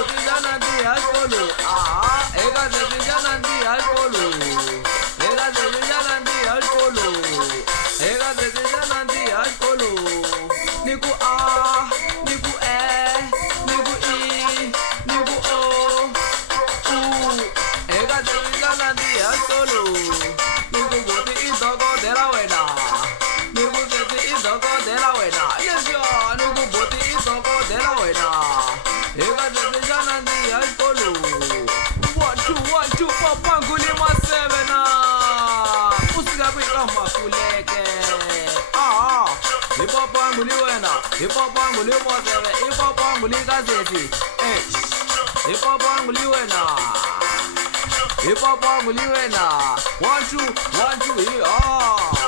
boti janandi alkolu. Ah, heka sesi janandi alkolu. Heka sesi janandi alkolu. Heka sesi janandi alkolu. Niku ah, niku niku i, niku o. Heka sesi janandi alkolu. Niku boti idoko derawena. Niku sesi idoko derawena. Yes yo, niku boti idoko derawena. Heka sesi janandi alkolu. 1 2 1 2 papa nghuli maseve na. Usika kwika makuleke. Ah. Papa nghuli wena. Papa nghuli maseve. Papa nghuli kasesi. Papa nghuli wena. Papa nghuli wena. 1 2 1 2 ah.